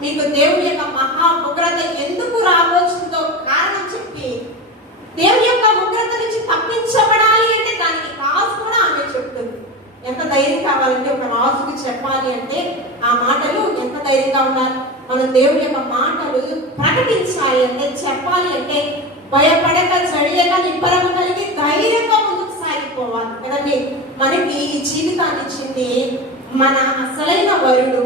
మీకు దేవుని యొక్క మహా ఉగ్రత ఎందుకు రాబోతుందో కారణం చెప్పి, దేవుని యొక్క ఉగ్రత నుంచి తప్పించబడాలి అంటే దానికి కాదు కూడా ఆమె చెప్తుంది. ఎంత ధైర్యం కావాలంటే ఒక రాజుకి చెప్పాలి అంటే ఆ మాటలు ఎంత ధైర్యంగా ఉండాలి. మనం దేవుని యొక్క మాటలు ప్రకటించాలి అంటే, చెప్పాలి అంటే భయపడక జడియక నిబ్బరము కలిగి ధైర్యంగా ముందుకు సాగిపోవాలి కదండి. మనకి ఈ జీవితాన్ని ఇచ్చింది మన అసలైన వరుడు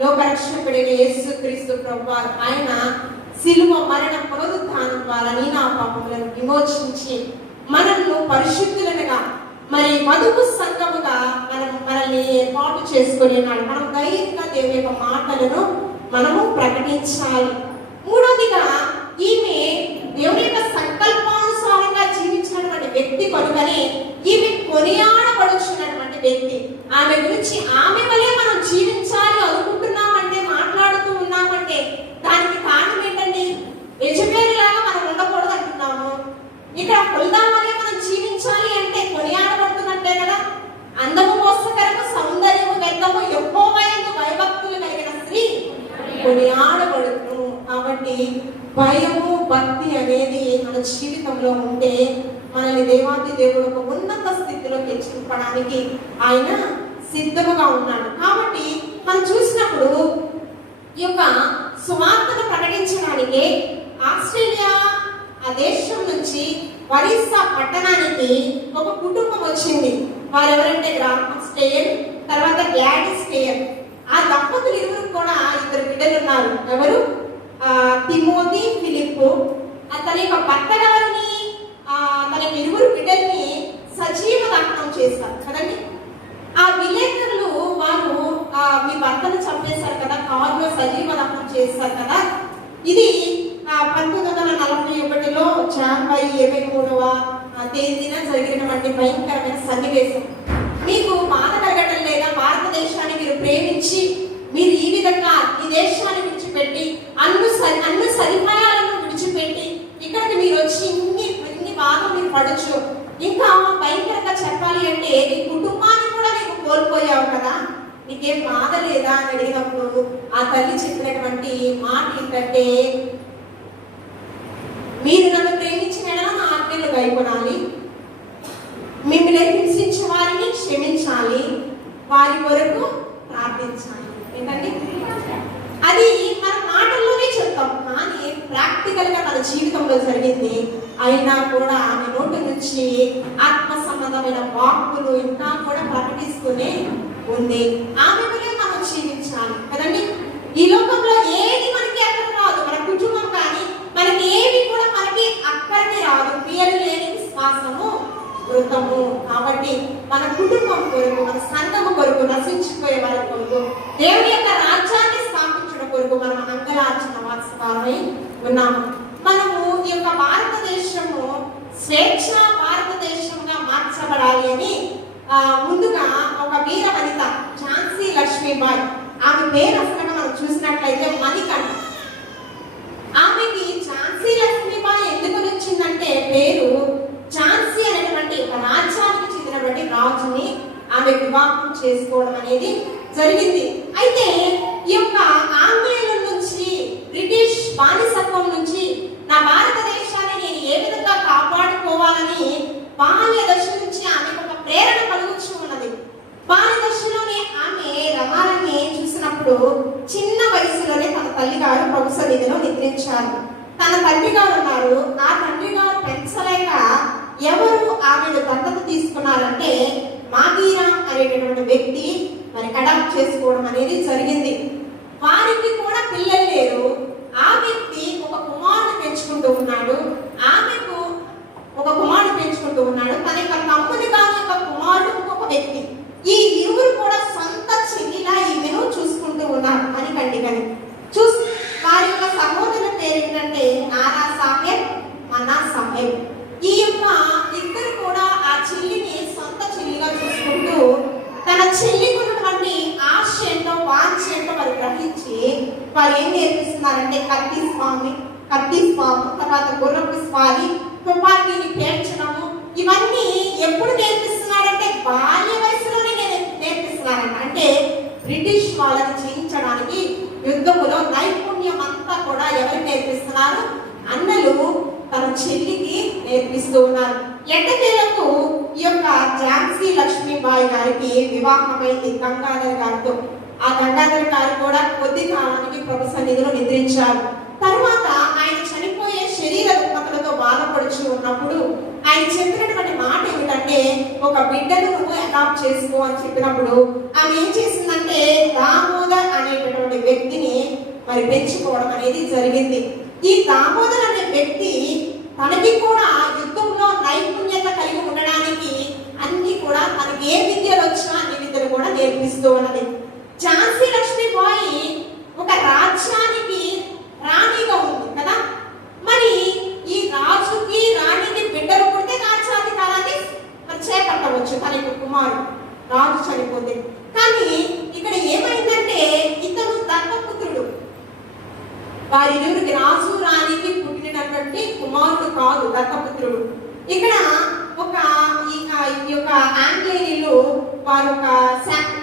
లోకరక్షకుడైన యేసుక్రీస్తు ప్రభువారు. ఆయన సిలువ మరణ పునరుద్ధానం ద్వారా నీ నా పాపములను విమోచించి మనల్ని పరిశుద్ధులనుగా మరి వధువు సంఘముగా మనల్ని ఏర్పాటు చేసుకుని ఉన్నాడు. మనం ధైర్యంగా దేవుని యొక్క మాటలను మనము ప్రకటించాలి. మూడవదిగా ఈమె దేవుని యొక్క సంకల్పానుసారంగా జీవించినటువంటి వ్యక్తి కనుకనే ఈమె కొనియాడబడుచున్నటువంటి వ్యక్తి. ఆమె గురించి ఆమె వల్లే మనం జీవించాలి అనుకుంటున్నామంటే, మాట్లాడుతూ ఉన్నామంటే దానికి కారణం ఏంటండి? యజమానిలాగా మనం ఉండకూడదు అంటున్నాము. ఇక్కడ పుల్లా వల్లే మనం జీవించాలి అంటే కొనియాడబడుతున్నట్టే కదా. అందము మోసకరము, సౌందర్యము వ్యర్థము, యెహోవా యందు భయభక్తులు కలిగిన స్త్రీ కొనియాడబడును. కాబట్టి భయము భక్తి అనేది మన జీవితంలో ఉంటే మనల్ని దేవాది దేవుడు ఒక ఉన్నత స్థితిలో తెచ్చుకోవడానికి ఆయన సిద్ధముగా ఉన్నాడు. కాబట్టి మనం చూసినప్పుడు ఈ యొక్క సువార్తను ప్రకటించడానికి ఆస్ట్రేలియా ఆ దేశం నుంచి ఒరిస్సా పట్టణానికి ఒక కుటుంబం వచ్చింది. వారెవరంటే గ్రామ స్టేయర్, తర్వాత గ్లాడీ స్టేయర్. ఆ దంపతులు ఇరువురు కూడా ఇద్దరు బిడ్డలు ఉన్నారు. ఎవరు? తిమోతి, ఫిలిప్పు. తన యొక్క భర్త గారిని తన ఇరువురు బిడ్డల్ని సజీవ దహనం చేశారు కదండి. ఆ విలేకరులు వారు మీ భర్తను చంపేశారు కదా, కారులో సజీవ దహనం చేశారు కదా. ఇది 1941లో జనవరి 23వ తేదీన జరిగినటువంటి భయంకరమైన సన్నివేశం. మీకు బాధ కలగడం లేదా? భారతదేశాన్ని మీరు ప్రేమించి మీరు ఈ విధంగా ఈ దేశాన్ని విడిచిపెట్టి అన్ని సదుపాయాలను విడిచిపెట్టి ఇక్కడికి మీరు వచ్చి ఇన్ని బాధ మీరు పడచ్చు. ఇంకా భయంకరంగా చెప్పాలి అంటే నీ కుటుంబాన్ని కూడా నీకు కోల్పోయావు కదా, నీకేం బాధ లేదా అని అడిగినప్పుడు ఆ తల్లి చెప్పినటువంటి మాట ఏంటంటే, మీరు నన్ను ప్రేమించిన నా ఆజ్ఞలు గైకొనాలి, మిమ్మల్ని హింసించే వారిని క్షమించాలి, వారి కొరకు ప్రార్థించాలి. ఏంటండి అది మన మాటల్లోనే చెప్తాం, కానీ ప్రాక్టికల్ గా మన జీవితంలో జరిగింది. అయినా కూడా ఆమె నోటి నుంచి ఆత్మ సంబంధమైన వాక్కులు ఇంకా కూడా ప్రకటిస్తూనే ఉంది. ఆమె వల్లే మనం జీవించాలి కదండి. ఈ లోకంలో ఏది మనకి అక్కడ రాదు. మన కుటుంబం కానీ మనకి ఏవి కూడా మనకి అక్కడికి రాదు. క్రియలు లేని విశ్వాసము వృతము. కాబట్టి మన కుటుంబం కొరకు, మన సంఘము కొరకు, నశించిపోయే వారి కొరకు, దేవుని యొక్క రాజ్యాన్ని స్థాపించడం కొరకు మనం అంగలార్చిన వాస్తవమై ఉన్నాము. మనము ఈ యొక్క భారతదేశము స్వేచ్ఛ భారతదేశంగా మార్చబడాలి అని ముందుగా ఒక వీర వనిత ఝాన్సీ లక్ష్మీబాయి, ఆమె పేరు అసలు మనం చూసినట్లయితే మణికంఠ. ఆమెకి ఝాన్సీ లక్ష్మీబాయి ఎందుకు వచ్చిందంటే పేరు, ఝాన్సీ అనేటువంటి ఒక రాజ్యానికి చెందినటువంటి రాజుని ఆమె వివాహం చేసుకోవడం అనేది జరిగింది. అయితే ఈ యొక్క ఆంగ్లేయుల నుంచి, బ్రిటిష్ బానిసత్వం నుంచి నా భారతదేశాన్ని నేను ఏ విధంగా కాపాడుకోవాలని బాల్య దశ నుంచి ఆమెకు ఒక ప్రేరణ కలుగుతూ ఉన్నది. బాల్య దశలోనే ఆమె రమాలని చూసినప్పుడు చిన్న వయసులోనే తన తల్లి గారు ప్రభు సన్నిధిలో నిద్రించారు. తన తండ్రి గారు ఉన్నారు. ఆ తండ్రి గారు పెంచలేక ఎవరు ఆమెను దత్తత తీసుకున్నారంటే మాగీరామ్ అనేటటువంటి వ్యక్తి మరి అడాప్ట్ చేసుకోవడం అనేది జరిగింది. వారికి కూడా పిల్లలు లేరు. ఆ వ్యక్తి ఒక కుమారుడు సాహెబ్. ఈ యొక్క ఇద్దరు కూడా ఆ చెల్లిని సొంత చెల్లిగా చూసుకుంటూ తన చెల్లికి ఉన్నటువంటి ఆశ ఏంటో వాంఛ ఏంటో వారు గ్రహించి వారు ఏం నేర్పిస్తున్నారంటే కత్తి స్వాము, తర్వాత గుర్రపు స్వారీ, తుపాకీని పేర్చడము, ఇవన్నీ ఎప్పుడు నేర్పిస్తున్నారంటే బాల్య వయసులోనే నేర్పిస్తున్నారంట. అంటే బ్రిటిష్ వాళ్ళని జయించడానికి యుద్ధములో నైపుణ్యం అంతా కూడా ఎవరు నేర్పిస్తున్నారు? అన్నలు తన చెల్లికి నేర్పిస్తూ ఉన్నారు. ఎట్టకేలకు ఈ యొక్క ఝాన్సీ లక్ష్మీబాయి గారికి వివాహమైంది గంగాధర్ గారితో. ఆ గంగాధర్ గారు కూడా కొద్ది కాలానికి ప్రభు సన్నిధిలో నిద్రించారు. తరువాత ఆయన చనిపోయే శరీర రుగ్మతలతో బాధపడుచు ఉన్నప్పుడు ఆయన చెప్పినటువంటి మాట ఏమిటంటే, ఒక బిడ్డను నువ్వు అడాప్ట్ చేసుకో అని చెప్పినప్పుడు ఆమె ఏం చేసిందంటే దామోదర్ అనేటటువంటి వ్యక్తిని మరి పెంచుకోవడం అనేది జరిగింది. ఈ దామోదర్ అనే వ్యక్తి తనకి కూడా యుద్ధంలో నైపుణ్యత కలిగి ఉండడానికి అన్ని కూడా తనకి ఏ విద్యలు వచ్చినా అన్ని విద్యలు కూడా నేర్పిస్తూ ఉన్నది. ఝాన్సీ లక్ష్మీబాయి ఒక రాజ్యానికి రాణిగా ఉంది కదా. మరి ఈ రాజుకి రాణికి బిడ్డలు పుడితే రాజ్యాధికారాన్ని చేపట్టవచ్చు తన యొక్క కుమారుడు రాజు చనిపోతే. కానీ ఇక్కడ ఏమైందంటే ఇతను దత్తపుత్రుడు, వారిరువురికి రాజు రాణికి పుట్టినటువంటి కుమారుడు కాదు, దత్తపుత్రుడు. ఇక్కడ ఒక ఈ యొక్క ఆంగ్లేయులు వారి యొక్క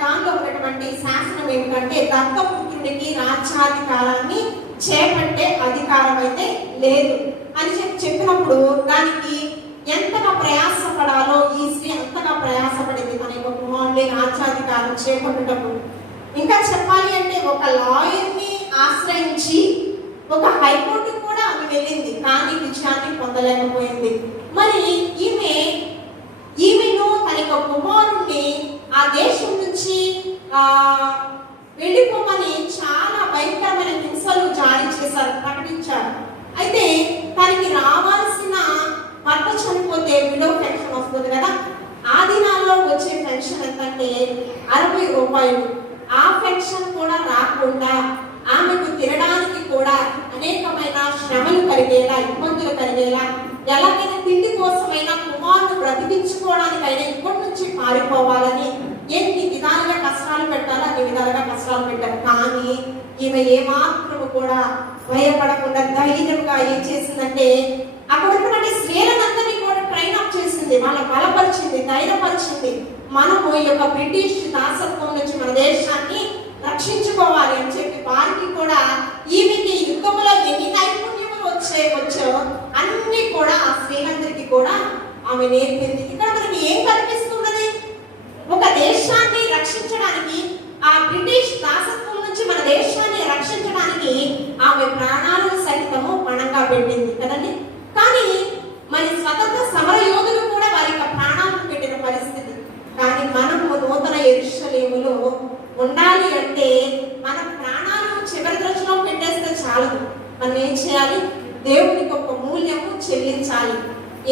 దానిలో ఉన్నటువంటి శాసనం ఏమిటంటే దత్తపుత్రుడికి రాజ్యాధికారాన్ని చేపట్టే అధికారం అయితే లేదు అని చెప్పినప్పుడు దానికి ఎంతగా ప్రయాసపడాలో ఈ స్త్రీ అంతగా ప్రయాసపడింది తన యొక్క కుమారుడి రాజ్యాధికారం చేపట్టేటప్పుడు. ఇంకా చెప్పాలి అంటే ఒక లాయర్ని ఆశ్రయించి ఒక హైకోర్టుకు కూడా ఆమె వెళ్ళింది, కానీ విజయాన్ని పొందలేకపోయింది. మరి ఈమెను తన యొక్క కుమారుణ్ణి ఆ దేశం నుంచి వెళ్ళిపోమని చాలా భయంకరమైన హింసలు జారీ చేశారు, ప్రకటించారు. అయితే తనకి రావాల్సిన భర్త చనిపోతే విడో పెన్షన్ వస్తుంది కదా, ఆ దినాల్లో వచ్చే పెన్షన్ ఎంతంటే 60 రూపాయలు. ఆ పెన్షన్ కూడా రాకుండా ఆమెకు తినడానికి కూడా అనేకమైన శ్రమలు కలిగేలా, ఇబ్బందులు కలిగేలా, ఎలాగైనా తిండి కోసమైనా కుమారుడు బ్రతికించుకోవడానికైనా ఇక్కడి నుంచి పారిపోవాలని ఎన్ని విధాలుగా కష్టాలు పెట్టాలో అన్ని విధాలుగా కష్టాలు పెట్టారు. కానీ ఈమె ఏమాత్రము కూడా భయపడకుండా ధైర్యంగా ఏం చేసిందంటే అక్కడ ఉన్నటువంటి స్త్రీలందరినీ కూడా ట్రైన్ అప్ చేసింది, వాళ్ళ బలపరిచింది, ధైర్యపరిచింది. మనము ఈ యొక్క బ్రిటిష్ దాసత్వం నుంచి మన దేశాన్ని రక్షించుకోవాలి అని చెప్పి వారికి కూడా ఈమెకి యుద్ధంలో ఎన్ని నైపుణ్యములు వచ్చో అన్ని కూడా ఆ స్త్రీలందరికీ కూడా ఆమె నేర్పింది. ఇక్కడ మనకి ఏం కనిపిస్తున్నది? ఒక దేశాన్ని రక్షించడానికి, ఆ బ్రిటిష్ దాసత్వం నుంచి మన దేశాన్ని రక్షించడానికి ఆమె ప్రాణాలను సైతము పణంగా పెట్టింది కదండి. కానీ మరి స్వతంత్ర సమర యోధులు కూడా వారి యొక్క ప్రాణాలను పెట్టిన పరిస్థితి. కానీ మనము నూతన యెరూషలేములో ఉండాలి అంటే మన ప్రాణాలను చివరి దశలో పెట్టేస్తే చాలదు. మనం ఏం చేయాలి? దేవునికి ఒక మూల్యము చెల్లించాలి.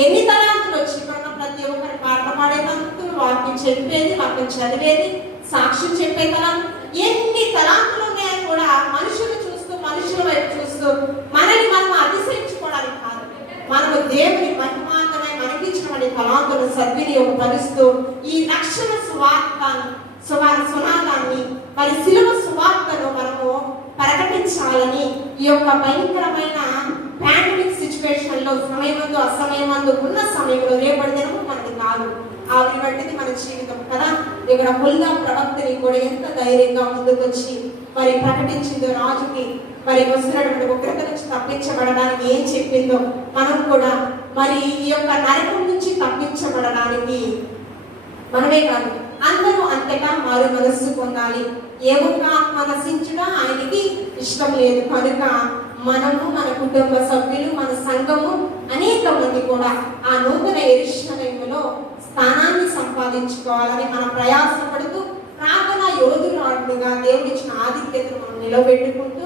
ఎన్ని తలాంతులు వచ్చి మన ప్రతి ఒక్కరి పాట పాడే తలాంతులు, వాక్యం చెప్పేది, వాక్యం చదివేది, సాక్ష్యం చెప్పే తలాంతులు, ఎన్ని తలాంతులు ఉన్నాయని కూడా మనుషులు చూస్తూ, మనుషుల వైపు చూస్తూ మనల్ని మనం అతిశయించుకోవడానికి కాదు, మనము దేవుని మహిమాంతమై మనకిచ్చినటువంటి తలాంతులను సద్వినియోగపరుస్తూ ఈ రక్షణ సునాదాన్ని మరి శిలువ సువార్తను మనము ప్రకటించాలని ఈ యొక్క భయంకరమైన పాండమిక్ సిచ్యువేషన్ లో సమయమందు అసమయమందు ఉన్న సమయంలో రేపటి దినము మనకి కాదు, ఆవిరి బట్టిది మన జీవితం కదా. ఇక్కడ హుల్దా ప్రవక్తని కూడా ఎంత ధైర్యంగా ముందుకు వచ్చి మరి ప్రకటించిందో, రాజుకి మరి వస్తున్నటువంటి ఉగ్రత నుంచి తప్పించబడడానికి ఏం చెప్పిందో మనం కూడా మరి ఈ యొక్క నరకం నుంచి తప్పించబడడానికి మనమే కాదు అందరూ అంతటా మారు మనస్సు పొందాలి. ఏ ఒక్క ఆత్మ నశించుట ఆయనకి ఇష్టం లేదు. కనుక మనము, మన కుటుంబ సభ్యులు, మన సంఘము అనేక మంది కూడా ఆ నూతన యెరూషలేములో స్థానాన్ని సంపాదించుకోవాలని మనం ప్రయాసపడుతూ ప్రార్థన యోధురాడుగా దేవుడిచ్చిన ఆధిక్యతను మనం నిలబెట్టుకుంటూ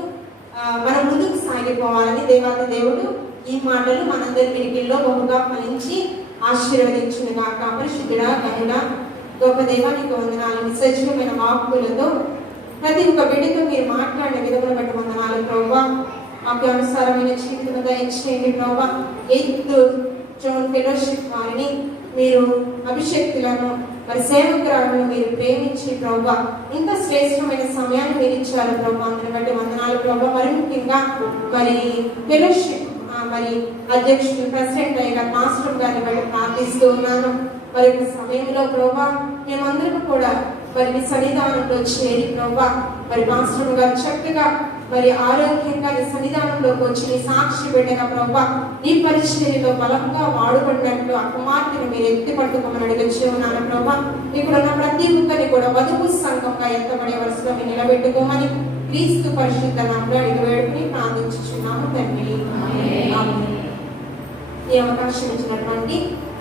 మనం ముందుకు సాగిపోవాలని దేవాది దేవుడు ఈ మాటలు మనందరి వినికిల్లో బహుగా ఫలించి ఆశీర్వదించును గాక. పరిశుద్ధుడా, కరుణ గొప్ప దేవానికి వందనాలు. సజీవమైన వాక్కులతో ప్రతి ఒక్క బిడ్డతో మీరు మాట్లాడిన విధములు బట్టి వందనాలు ప్రభువా. మాకు అనుసారమైన జీవితం దయచేయండి ప్రభువా. ఎత్తు జోన్ ఫెలోషిప్ వారిని మీరు అభిషక్తులను మరి సేవకురాలను మీరు ప్రేమించి ప్రభా ఇంత శ్రేష్టమైన సమయాన్ని మీరు ఇచ్చారు ప్రభా. అందుని బట్టి వందనాలు ప్రభా. మరి ముఖ్యంగా మరి ఫెలోషిప్ మరి అధ్యక్షుడు ప్రెసిడెంట్ అయిన మాస్టర్ గారిని బట్టి ప్రార్థిస్తూ ఉన్నాను. మరి ఒక సమయంలో ప్రభా మేమందరం కూడా మరి మీ సన్నిధానంలో చేరి ప్రభా మరి మాస్టర్ గారు చక్కగా మరి ఆరోగ్యంగా నీ సన్నిధానంలోకి వచ్చి నీ సాక్షి బిడ్డగా ప్రభా నీ పరిచర్యలో బలంగా వాడుకున్నట్లు ఆ కుమార్తెను మీరు ఎత్తి పట్టుకోమని అడిగొచ్చి ఉన్నాను ప్రభా. ఇక్కడ ఉన్న ప్రతి ఒక్కరిని కూడా వధువు సంఘంగా ఎత్తబడే వరుసలో మీరు నిలబెట్టుకోమని క్రీస్తు పరిశుద్ధ నామములో అడిగి వేడుకుని ప్రార్థించుచున్నాము తండ్రి. ఆమేన్. ఈ అవకాశం ఇచ్చినటువంటి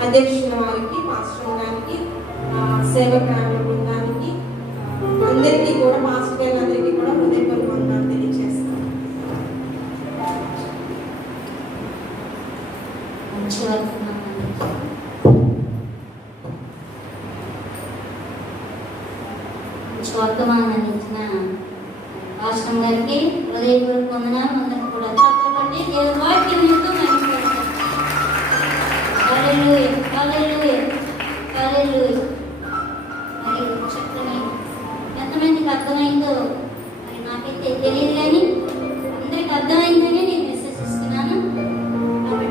అధ్యక్షుల వారికి, మాస్టర్ గారికి, సేవకురాల బృందానికి అందరికీ కూడా, మాస్టర్ గారికి కూడా హృదయపూర్వక వందనాలు తెలియజేస్తాను. మంచి వర్తమానాన్ని ఇచ్చిన రాష్ట్రం గారికి హృదయపూర్వక వందనాలు. అందరికీ కూడా చెప్పబట్టి దేవుని వాక్యం ఎంతో మంచిది. హల్లెలూయా, హల్లెలూయా, హల్లెలూయా. మరి చక్కని ఎంతమందికి అర్థమైందో మరి నాకైతే తెలియదు, కానీ అందరికి అర్థమైంది.